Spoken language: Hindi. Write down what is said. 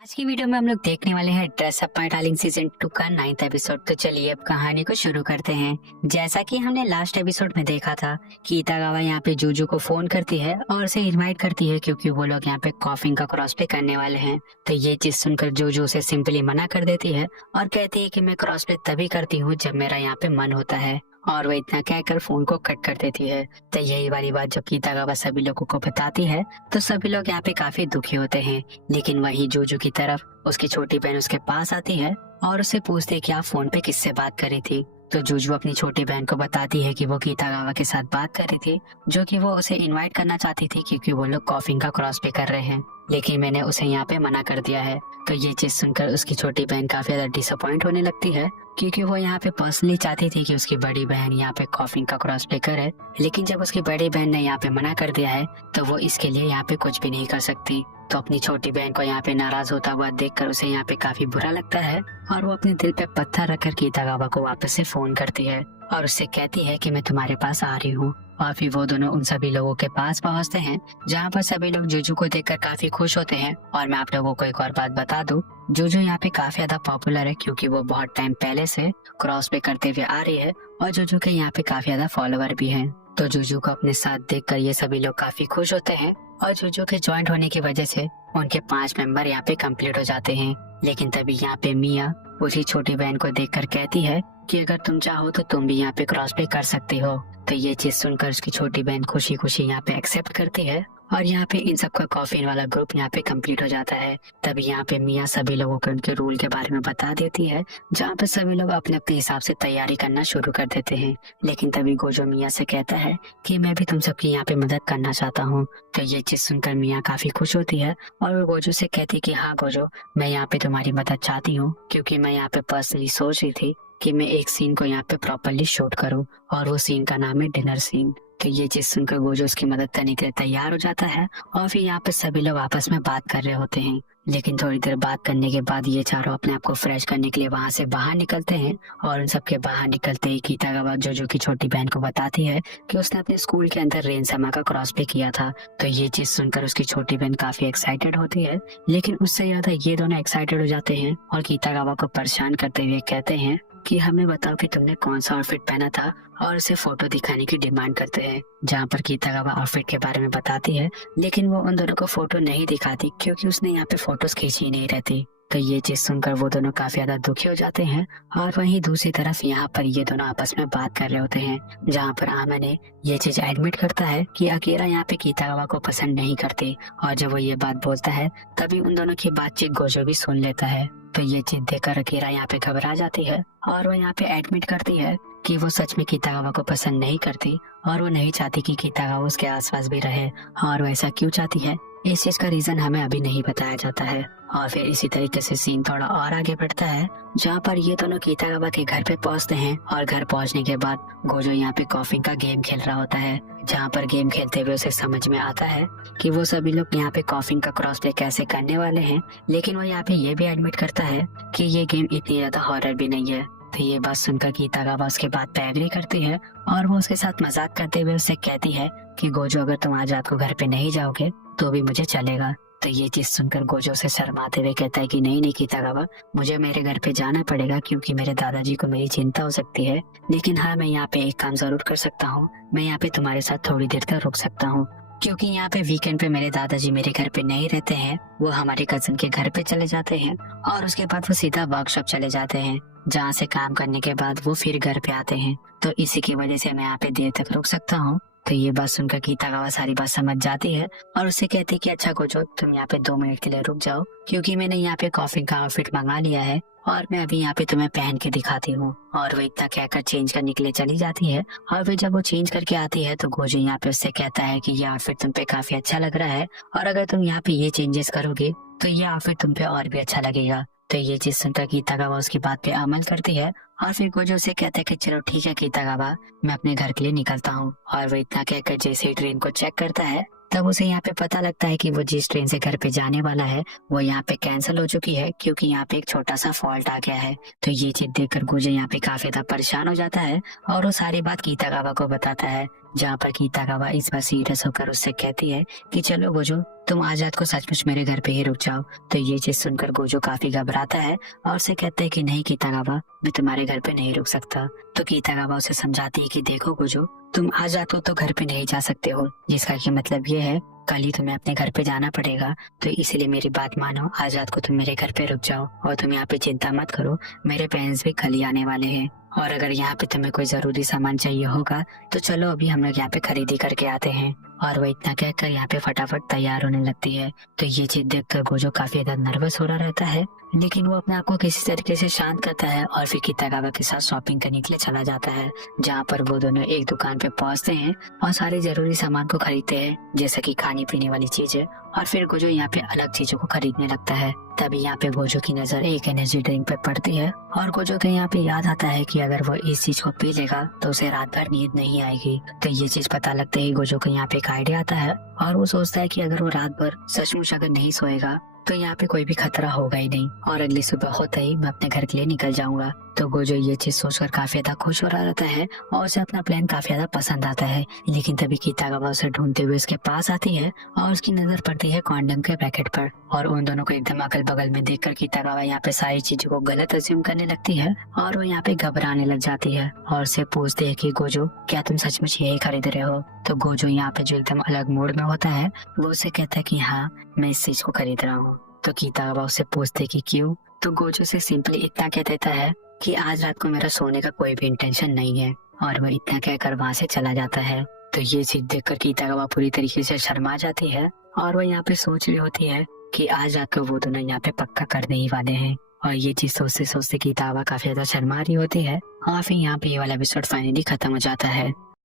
आज की वीडियो में हम लोग देखने वाले हैं dress up my darling season 2 का 9th एपिसोड। तो चलिए अब कहानी को शुरू करते हैं। जैसा कि हमने लास्ट एपिसोड में देखा था कि इतागावा यहाँ पे जूजू को फोन करती है और उसे इनवाइट करती है क्योंकि वो लोग यहाँ पे कॉफिंग का क्रॉस प्ले करने वाले हैं। तो ये चीज सुनकर जूजू उसे सिंपली मना कर देती है और कहती है कि मैं क्रॉस प्ले तभी करती हूँ जब मेरा यहाँ पे मन होता है, और वो इतना कहकर फोन को कट कर देती है। तो यही वाली बात जब इतागावा सभी लोगों को बताती है तो सभी लोग यहाँ पे काफी दुखी होते हैं। लेकिन वही जूजू की तरफ उसकी छोटी बहन उसके पास आती है और उसे पूछती है कि आप फोन पे किससे बात कर रही थी। तो जूजू अपनी छोटी बहन को बताती है कि वो कीतागावा के साथ बात कर रही थी, जो कि वो उसे इनवाइट करना चाहती थी क्योंकि वो लोग कॉफिंग का क्रॉस पे कर रहे हैं, लेकिन मैंने उसे यहाँ पे मना कर दिया है। तो ये चीज सुनकर उसकी छोटी बहन काफी ज्यादा डिसअपॉइंट होने लगती है क्योंकि वो यहाँ पे पर्सनली चाहती थी कि उसकी बड़ी बहन यहाँ पे कॉफिंग का क्रॉस प्ले करे, लेकिन जब उसकी बड़ी बहन ने यहाँ पे मना कर दिया है तो वो इसके लिए यहाँ पे कुछ भी नहीं कर सकती। तो अपनी छोटी बहन को यहाँ पे नाराज होता हुआ देखकर उसे यहाँ पे काफी बुरा लगता है और वो अपने दिल पे पत्थर रखकर कीतागावा को वापस से फोन करती है और उससे कहती है कि मैं तुम्हारे पास आ रही हूँ। और फिर वो दोनों उन सभी लोगों के पास पहुँचते हैं जहाँ पर सभी लोग जूजू को देखकर काफी खुश होते हैं। और मैं आप लोगों को एक और बात बता दूं, जूजू यहाँ पे काफी ज्यादा पॉपुलर है क्योंकि वो बहुत टाइम पहले से क्रॉस प्ले करते हुए आ रही है और जूजू के यहाँ पे काफी ज्यादा फॉलोवर भी हैं। तो जूजू को अपने साथ देखकर ये सभी लोग काफी खुश होते हैं और जूजू के ज्वाइंट होने की वजह से उनके 5 मेंबर यहाँ पे कंप्लीट हो जाते हैं। लेकिन तभी यहाँ पे मिया उसी छोटी बहन को देखकर कहती है कि अगर तुम चाहो तो तुम भी यहाँ पे क्रॉस प्ले कर सकती हो। तो ये चीज सुनकर उसकी छोटी बहन खुशी खुशी यहाँ पे एक्सेप्ट करती है और यहाँ पे इन सबका कॉफिन वाला ग्रुप यहाँ पे कंप्लीट हो जाता है। तभी यहाँ पे मिया सभी लोगों को उनके रूल के बारे में बता देती है, जहाँ पे सभी लोग अपने अपने हिसाब से तैयारी करना शुरू कर देते हैं। लेकिन तभी गोजो मिया से कहता है कि मैं भी तुम सबकी यहाँ पे मदद करना चाहता हूँ। तो ये चीज सुनकर मिया काफी खुश होती है और वो गोजो से कहती है कि हाँ गोजो, मैं यहाँ पे तुम्हारी मदद चाहती हूँ क्योंकि मैं यहाँ पे पर्सनली सोच रही थी कि मैं एक सीन को यहाँ पे प्रॉपरली शूट करूँ और वो सीन का नाम है डिनर सीन। तो ये चीज सुनकर गोजो उसकी मदद करने के लिए तैयार हो जाता है और फिर यहाँ पे सभी लोग आपस में बात कर रहे होते हैं। लेकिन थोड़ी देर बात करने के बाद ये चारों अपने आप को फ्रेश करने के लिए वहाँ से बाहर निकलते हैं और उन सबके बाहर निकलते ही कीतागावा जोजो की छोटी बहन को बताती है कि उसने अपने स्कूल के अंदर रेन समा का क्रॉस प्ले किया था। तो ये चीज सुनकर उसकी छोटी बहन काफी एक्साइटेड होती है, लेकिन उससे ज्यादा ये दोनों एक्साइटेड हो जाते हैं और कीतागावा को परेशान करते हुए कहते हैं कि हमें बताओ कि तुमने कौन सा आउटफिट पहना था और उसे फोटो दिखाने की डिमांड करते हैं। जहाँ पर कीतागावा आउटफिट के बारे में बताती है, लेकिन वो उन दोनों को फोटो नहीं दिखाती क्योंकि उसने यहाँ पे फोटोज खींची ही नहीं रहती। तो ये चीज सुनकर वो दोनों काफी ज्यादा दुखी हो जाते हैं और वहीं दूसरी तरफ यहाँ पर ये दोनों आपस में बात कर रहे होते हैं, जहाँ पर आमने ये चीज एडमिट करता है कि अकीरा यहाँ पे कीतागावा को पसंद नहीं करती। और जब वो ये बात बोलता है तभी उन दोनों की बातचीत गोजो भी सुन लेता है। तो ये चीज देखकर अकीरा यहाँ पे घबरा जाती है और वो यहाँ पे एडमिट करती है कि वो सच में कीतागावा को पसंद नहीं करती और वो नहीं चाहती कि कीतागावा उसके आसपास भी रहे। और वो ऐसा क्यों चाहती है, इस चीज का रीजन हमें अभी नहीं बताया जाता है। और फिर इसी तरीके से सीन थोड़ा और आगे बढ़ता है, जहाँ पर ये दोनों कीतागावा के घर पे पहुँचते हैं और घर पहुँचने के बाद गोजो यहाँ पे कॉफिंग का गेम खेल रहा होता है, जहाँ पर गेम खेलते हुए उसे समझ में आता है कि वो सभी लोग यहाँ पे कॉफिंग का क्रॉस प्ले कैसे करने वाले हैं। लेकिन वो यहाँ पे ये भी एडमिट करता है कि ये गेम इतनी ज्यादा हॉरर भी नहीं है। तो ये बात सुनकर कीतागावा उसके बात पे एग्री करती है और वो उसके साथ मजाक करते हुए उससे कहती है कि गोजो, अगर तुम आज रात को घर पे नहीं जाओगे तो भी मुझे चलेगा। तो ये चीज सुनकर गोजो से शर्माते हुए कहता है कि नहीं नहीं कीतागावा, मुझे मेरे घर पे जाना पड़ेगा क्योंकि मेरे दादाजी को मेरी चिंता हो सकती है। लेकिन हाँ, मैं यहाँ पे एक काम जरूर कर सकता हूँ, मैं यहाँ पे तुम्हारे साथ थोड़ी देर तक रुक सकता हूँ क्योंकि यहाँ पे वीकेंड पे मेरे दादाजी मेरे घर पे नहीं रहते हैं, वो हमारे कजिन के घर पे चले जाते हैं और उसके बाद वो सीधा वर्कशॉप चले जाते हैं, जहाँ से काम करने के बाद वो फिर घर पे आते हैं। तो इसी की वजह से मैं यहाँ पे देर तक रुक सकता हूँ। तो ये बात सुनकर कीतागावा सारी बात समझ जाती है और उससे कहती है कि अच्छा गोजो, तुम यहाँ पे 2 मिनट के लिए रुक जाओ क्योंकि मैंने यहाँ पे कॉफी का आउटफिट मंगा लिया है और मैं अभी यहाँ पे तुम्हें पहन के दिखाती हूँ। और वो इतना कहकर चेंज करने के लिए चली जाती है और फिर जब वो चेंज करके आती है तो गोजो यहाँ पे उससे कहता है कि ये आउटफिट तुम पे काफी अच्छा लग रहा है और अगर तुम यहाँ पे ये चेंजेस करोगे तो ये आउटफिट तुम पे और भी अच्छा लगेगा। तो ये चीज सुनकर कीतागावा उसकी बात पे अमल करती है और फिर गोजो से कहता है कि चलो ठीक है कीतागावा, मैं अपने घर के लिए निकलता हूँ। और वो इतना कहकर जैसे ही ट्रेन को चेक करता है तब उसे यहाँ पे पता लगता है कि वो जिस ट्रेन से घर पे जाने वाला है वो यहाँ पे कैंसिल हो चुकी है क्योंकि यहाँ पे एक छोटा सा फॉल्ट आ गया है। तो ये चीज देखकर गोजो यहाँ पे काफी ज्यादा परेशान हो जाता है और वो सारी बात कीतागावा को बताता है जहाँ पर कीतागावा इस बार सीरियस होकर उससे कहती है कि चलो गोजो, तुम आज रात को सचमुच मेरे घर पे ही रुक जाओ। तो ये चीज सुनकर गोजो काफी घबराता है और उसे कहता है कि नहीं कीतागावा, मैं तुम्हारे घर पे नहीं रुक सकता। तो कीतागावा उसे समझाती है कि देखो गोजो, तुम आज रात को तो घर पे नहीं जा सकते हो, जिसका कि मतलब ये है कल ही तुम्हें अपने घर पे जाना पड़ेगा। तो इसीलिए मेरी बात मानो, आज रात को तुम मेरे घर पे रुक जाओ और तुम यहाँ पे चिंता मत करो, मेरे पेरेंट्स भी कल ही आने वाले हैं। और अगर यहाँ पे तुम्हें कोई जरूरी सामान चाहिए होगा तो चलो अभी हम लोग यहाँ पे खरीदी करके आते हैं। और वो इतना कहकर यहाँ पे फटाफट तैयार होने लगती है। तो ये चीज देखकर गोजो काफी ज्यादा नर्वस हो रहा रहता है, लेकिन वो अपने आप को किसी तरीके से शांत करता है और फिर कीतागावा के साथ शॉपिंग करने के लिए चला जाता है, जहाँ पर वो दोनों एक दुकान पे पहुंचते हैं और सारे जरूरी सामान को खरीदते हैं, जैसे कि खाने पीने वाली चीजें। और फिर गोजो यहाँ पे अलग चीजों को खरीदने लगता है। तभी यहाँ पे गोजो की नजर एक एनर्जी ड्रिंक पे पड़ती है और गोजो के यहाँ पे याद आता है कि अगर वो इस चीज को पी लेगा तो उसे रात भर नींद नहीं आएगी। तो ये चीज पता लगते ही गोजो को यहाँ पे एक आइडिया आता है और वो सोचता है कि अगर वो रात भर सचमुच अगर नहीं सोएगा तो यहाँ पे कोई भी खतरा होगा ही नहीं और अगली सुबह होते ही मैं अपने घर के लिए निकल जाऊंगा। तो गोजो ये चीज सोचकर काफी ज्यादा खुश हो रहा रहता है और उसे अपना प्लान काफी ज्यादा पसंद आता है। लेकिन तभी कीतागावा उसे ढूंढते हुए उसके पास आती है और उसकी नजर पड़ती है कॉन्डम के पैकेट पर। और उन दोनों को एकदम अगल बगल में देखकर कीतागावा यहाँ पे सारी चीजों को गलत अज्यूम करने लगती है और वो यहाँ पे घबराने लग जाती है और उसे पूछती है कि गोजो, क्या तुम सचमुच यही खरीद रहे हो? तो गोजो यहाँ पे जो एकदम अलग मूड में होता है वो उसे कहता है कि हाँ, मैं इस चीज को खरीद रहा हूँ। तो कीतागावा उससे पूछते कि क्यों? तो गोजो से सिंपली इतना कह देता है कि आज रात को मेरा सोने का कोई भी इंटेंशन नहीं है, और वह इतना कहकर वहाँ से चला जाता है। तो ये चीज देखकर कीतागावा पूरी तरीके से शर्मा जाती है और वो यहाँ पे सोच रही होती है कि आज रात को वो दोनों यहाँ पे पक्का करने ही वाले हैं। और ये चीज सोचते सोचते कीतागावा काफी ज्यादा शर्मा रही होती है और फिर यहाँ पे ये वाला एपिसोड फाइनली खत्म हो जाता है।